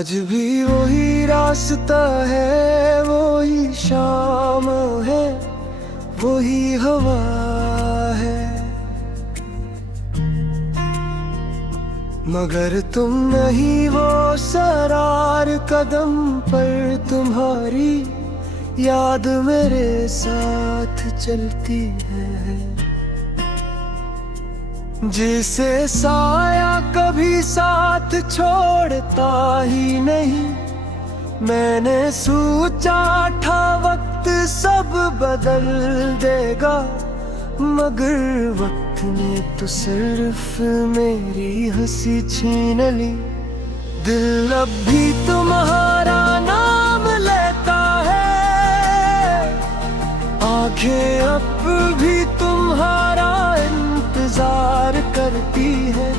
आज भी वही रास्ता है, वही शाम है, वही हवा है, मगर तुम नहीं वो सरार कदम पर तुम्हारी याद मेरे साथ चलती है। जिसे साया कभी साथ छोड़ता ही नहीं, मैंने सोचा था वक्त सब बदल देगा, मगर वक्त ने तो सिर्फ मेरी हंसी छीन ली। दिल अब भी तुम्हारा नाम लेता है, आंखें अब भी तुम्हारा इंतजार करती है।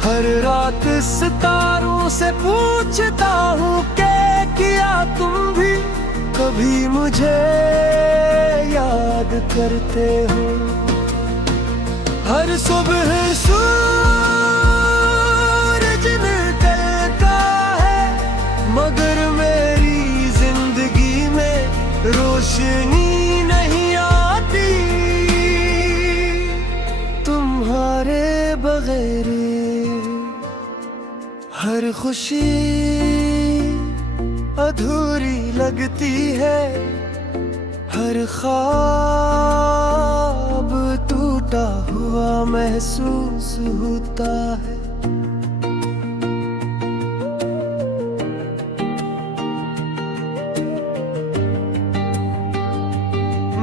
हर रात सितारों से पूछता हूँ कि क्या तुम भी कभी मुझे याद करते हो। हर सुबह सूरज निकलता है, मगर मेरी जिंदगी में रोशनी नहीं आती। तुम्हारे बगैर हर खुशी अधूरी लगती है, हर ख्वाब टूटा हुआ महसूस होता है।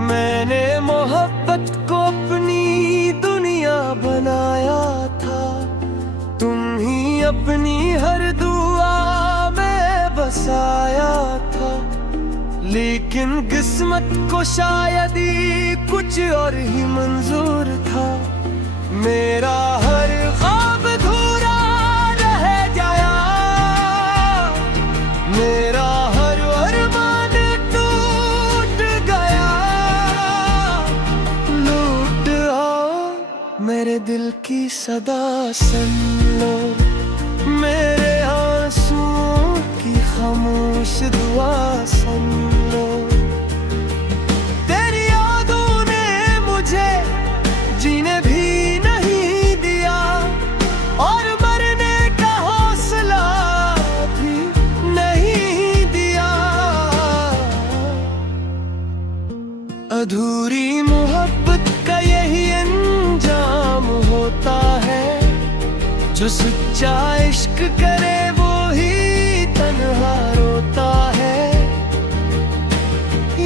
मैंने मोहब्बत को अपनी दुनिया बनाया था, तुम ही अपनी हर दुआ में बसाया था। लेकिन किस्मत को शायद ही कुछ और ही मंजूर था, मेरा हर ख्वाब अधूरा रह गया, मेरा हर अरमान टूट गया। लौट आओ मेरे दिल की सदा सुन लो, मेरे आंसुओं की खामोश दुआ सुन लो। तेरी यादों ने मुझे जीने भी नहीं दिया, और मरने का हौसला भी नहीं दिया। अधूरी मोहब्बत का यही अंजाम होता है, जो सच्चा इश्क करे वो ही तन्हा रोता है।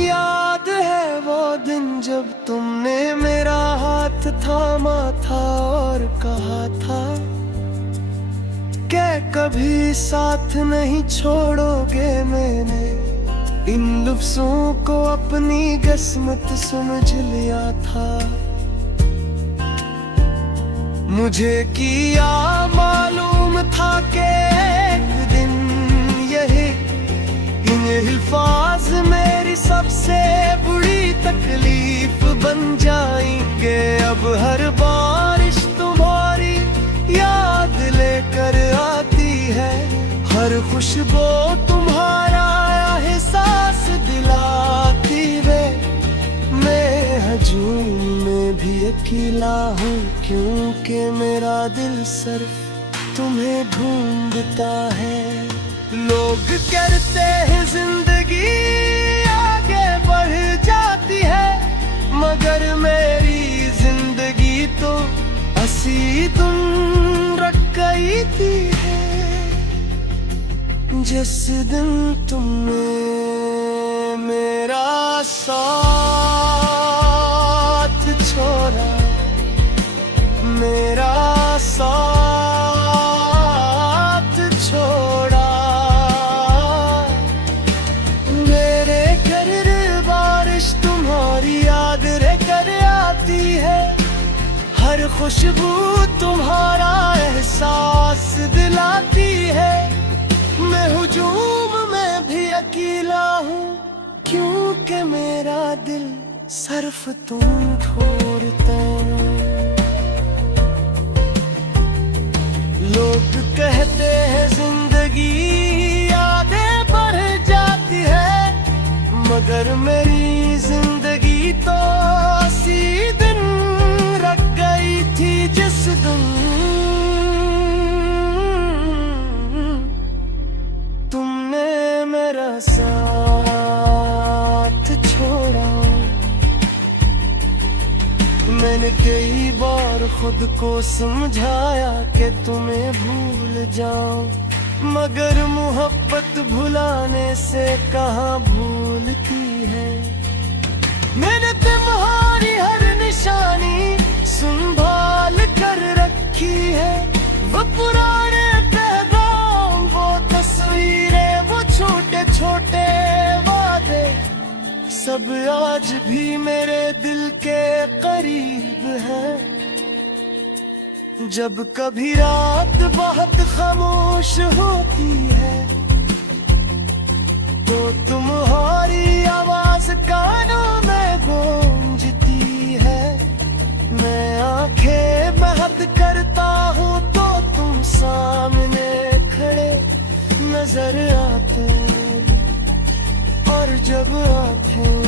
याद है वो दिन जब तुमने मेरा हाथ थामा था और कहा था कि कभी साथ नहीं छोड़ोगे। मैंने इन लफ्ज़ों को अपनी किस्मत समझ लिया था, मुझे किया मालूम था कि एक दिन यही इन अल्फाज मेरी सबसे बुरी तकलीफ बन जाएंगे। अब हर बारिश तुम्हारी याद लेकर आती है, हर खुशबू तुम्हारा एहसास दिलाती है। मैं हजूम में भी अकेला हूँ, क्योंकि मेरा दिल सिर्फ तुम्हें ढूंढता है। लोग कहते हैं जिंदगी आगे बढ़ जाती है, मगर मेरी जिंदगी तो हंसी तुम रख गई थी है। जिस दिन तुमने मेरा साथ छोड़ा, मेरा साथ छोड़ा, मेरे घर बारिश तुम्हारी याद कर आती है। हर खुशबू तुम्हारा एहसास दिलाती है। मैं हुजूम में भी अकेला हूँ, क्योंकि मेरा दिल सिर्फ तुम छोड़ते। लोग कहते हैं जिंदगी मगर मेरी जिंदगी तो उसी दिन रख गई थी जिस दिन तुमने मेरा साथ छोड़ा। मैंने कई बार खुद को समझाया कि तुम्हें भूल जाऊं, मगर मोहब्बत भुलाने से कहाँ भूलती है। मैंने तुम्हारी हर निशानी संभाल कर रखी है, वो पुराने पैगाम, वो तस्वीरें, वो छोटे छोटे वादे, सब आज भी मेरे दिल के करीब है। जब कभी रात बहुत खामोश होती है तो तुम्हारी आवाज कानों में गूंजती है। मैं आंखें बंद करता हूँ तो तुम सामने खड़े नजर आते, और जब आंखें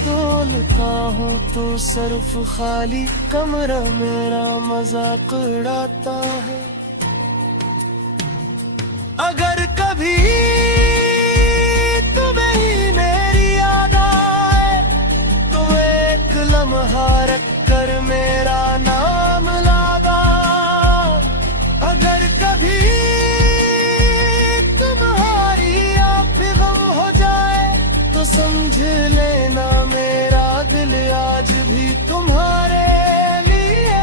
तोलता हूँ तो सिर्फ खाली कमरा मेरा मजाक उड़ाता है। अगर कभी तुम्हें ही मेरी याद आए तो एक लम्हा रख कर मेरा नाम लादा। अगर कभी तुम्हारी आँख पे गम हो जाए तो समझ लेना मेरा दिल आज भी तुम्हारे लिए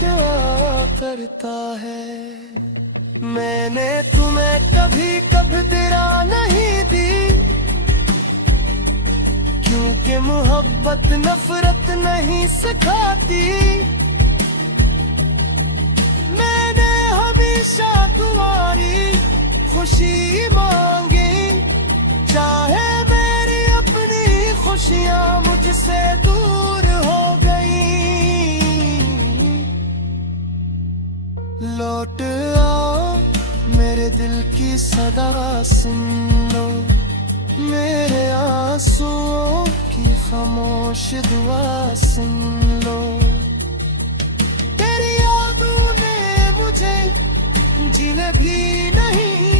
दुआ करता है। मैंने तुम्हें कभी कभी दिरा नहीं दी, क्योंकि मोहब्बत नफरत नहीं सिखाती। मैंने हमेशा तुम्हारी खुशी मांगी, चाहे मेरी अपनी खुशियां मुझसे दूर हो गई। लौट आओ मेरे दिल की सदा सुन लो, मेरे आंसुओं की खामोश दुआ सुन लो। तेरी यादों ने मुझे जीने भी नहीं